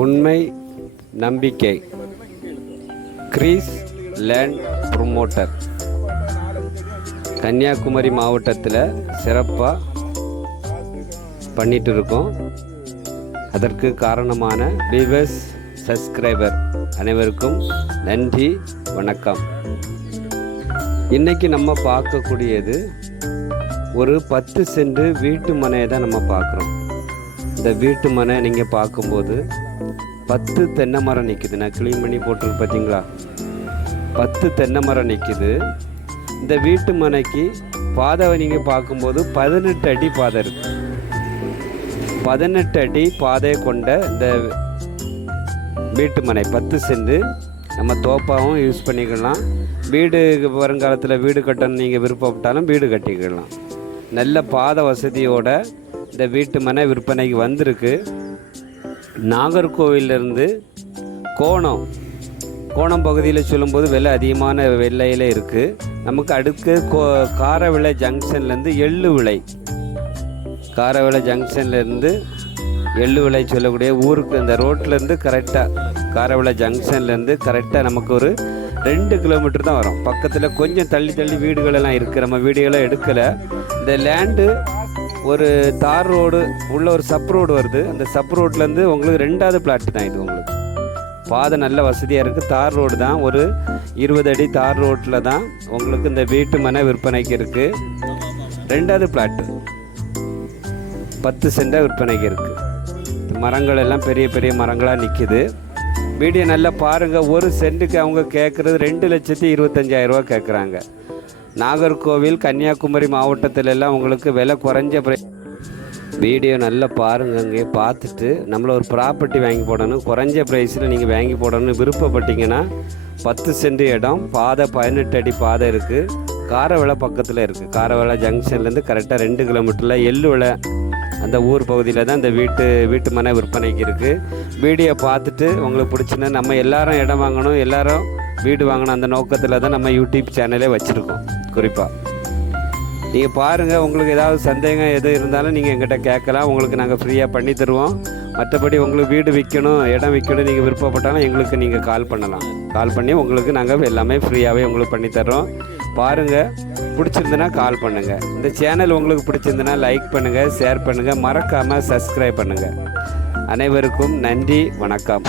உண்மை நம்பிக்கை Greece land promoter Kanyakumari மாவட்டத்தில் சிறப்பாக பண்ணிட்டு இருக்கோம். அதற்கு காரணமான வியூவர்ஸ், சப்ஸ்கிரைபர் அனைவருக்கும் நன்றி, வணக்கம். இன்றைக்கி நம்ம பார்க்கக்கூடியது ஒரு 10 சென்ட் வீட்டு மனையை தான் நம்ம பார்க்குறோம். இந்த வீட்டு மனை நீங்கள் பார்க்கும்போது 10 தென்னை மரம் நிற்குது. நான் க்ளீன் பண்ணி போட்டிருக்கு பார்த்தீங்களா? 10 தென்னை மரம் நிற்குது. இந்த வீட்டு மனைக்கு பாதை நீங்கள் பார்க்கும்போது 18 அடி பாதை இருக்குது. 18 அடி பாதை கொண்ட இந்த வீட்டு மனை 10 சென்ட் நம்ம தோப்பாகவும் யூஸ் பண்ணிக்கலாம். வீடு வருங்காலத்தில் வீடு கட்டணும் நீங்கள் விருப்பப்பட்டாலும் வீடு கட்டிக்கலாம். நல்ல பாதை வசதியோட இந்த வீட்டு மனை விற்பனைக்கு வந்திருக்கு. நாகர்கோவிலிருந்து கோணம் பகுதியில் சொல்லும்போது விலை அதிகமான விலையில் இருக்குது. நமக்கு அடுத்து காரவிளை ஜங்ஷன்லேருந்து காரவிளை ஜங்ஷன்லேருந்து எள்ளுவிளை சொல்லக்கூடிய ஊருக்கு இந்த ரோட்லேருந்து கரெக்டாக காரவிளை ஜங்ஷன்லேருந்து கரெக்டாக நமக்கு ஒரு 2 கிலோமீட்டர் தான் வரும். பக்கத்தில் கொஞ்சம் தள்ளி வீடுகளெல்லாம் இருக்குது. நம்ம வீடுகளெல்லாம் எடுக்கலை. இந்த லேண்டு ஒரு தார் ரோடு உள்ள ஒரு சப் ரோடு வருது. அந்த சப் ரோட்லேருந்து உங்களுக்கு 2வது பிளாட் தான் இது. உங்களுக்கு பாதை நல்ல வசதியாக இருக்குது. தார் ரோடு தான், ஒரு 20 அடி தார் ரோட்டில் தான் உங்களுக்கு இந்த வீட்டு மனை விற்பனைக்கு இருக்குது. 2வது பிளாட்டு 10 சென்டாக விற்பனைக்கு இருக்குது. மரங்கள் எல்லாம் பெரிய பெரிய மரங்களாக நிற்கிது. வீடியோ நல்லா பாருங்கள். ஒரு சென்ட்டுக்கு அவங்க கேட்குறது 2,25,000 கேட்குறாங்க. நாகர்கோவில் கன்னியாகுமரி மாவட்டத்தில் எல்லாம் உங்களுக்கு விலை குறைஞ்ச வீடியோ நல்லா பாருங்கள். அங்கே பார்த்துட்டு நம்மளை ஒரு ப்ராப்பர்ட்டி வாங்கி போடணும், குறைஞ்ச ப்ரைஸில் நீங்கள் வாங்கி போடணும்னு விருப்பப்பட்டீங்கன்னா 10 சென்ட் இடம், பாதை 18 அடி பாதை இருக்குது. காரவிளை பக்கத்தில் இருக்குது. காரவிளை ஜங்ஷன்லேருந்து கரெக்டாக 2 கிலோமீட்டரில் எள்ளுவிளை அந்த ஊர் பகுதியில் தான் இந்த வீட்டு மனை விற்பனைக்கு இருக்குது. வீடியோ பார்த்துட்டு உங்களுக்கு பிடிச்சுன்னா, நம்ம எல்லாரும் இடம் வாங்கணும், எல்லாரும் வீடு வாங்கணும், அந்த நோக்கத்தில் தான் நம்ம யூடியூப் சேனலே வச்சுருக்கோம். குறிப்பாக நீங்கள் பாருங்கள். உங்களுக்கு ஏதாவது சந்தேகம் எது இருந்தாலும் நீங்கள் எங்கிட்ட கேட்கலாம். உங்களுக்கு நாங்கள் ஃப்ரீயாக பண்ணி தருவோம். மற்றபடி உங்களுக்கு வீடு விற்கணும், இடம் விற்கணும் நீங்கள் விருப்பப்பட்டாலும் எங்களுக்கு நீங்கள் கால் பண்ணலாம். கால் பண்ணி உங்களுக்கு நாங்கள் எல்லாமே ஃப்ரீயாகவே உங்களுக்கு பண்ணித்தர்றோம். பாருங்கள், பிடிச்சிருந்துன்னா கால் பண்ணுங்கள். இந்த சேனல் உங்களுக்கு பிடிச்சிருந்துன்னா லைக் பண்ணுங்கள், ஷேர் பண்ணுங்கள், மறக்காமல் சப்ஸ்கிரைப் பண்ணுங்கள். அனைவருக்கும் நன்றி, வணக்கம்.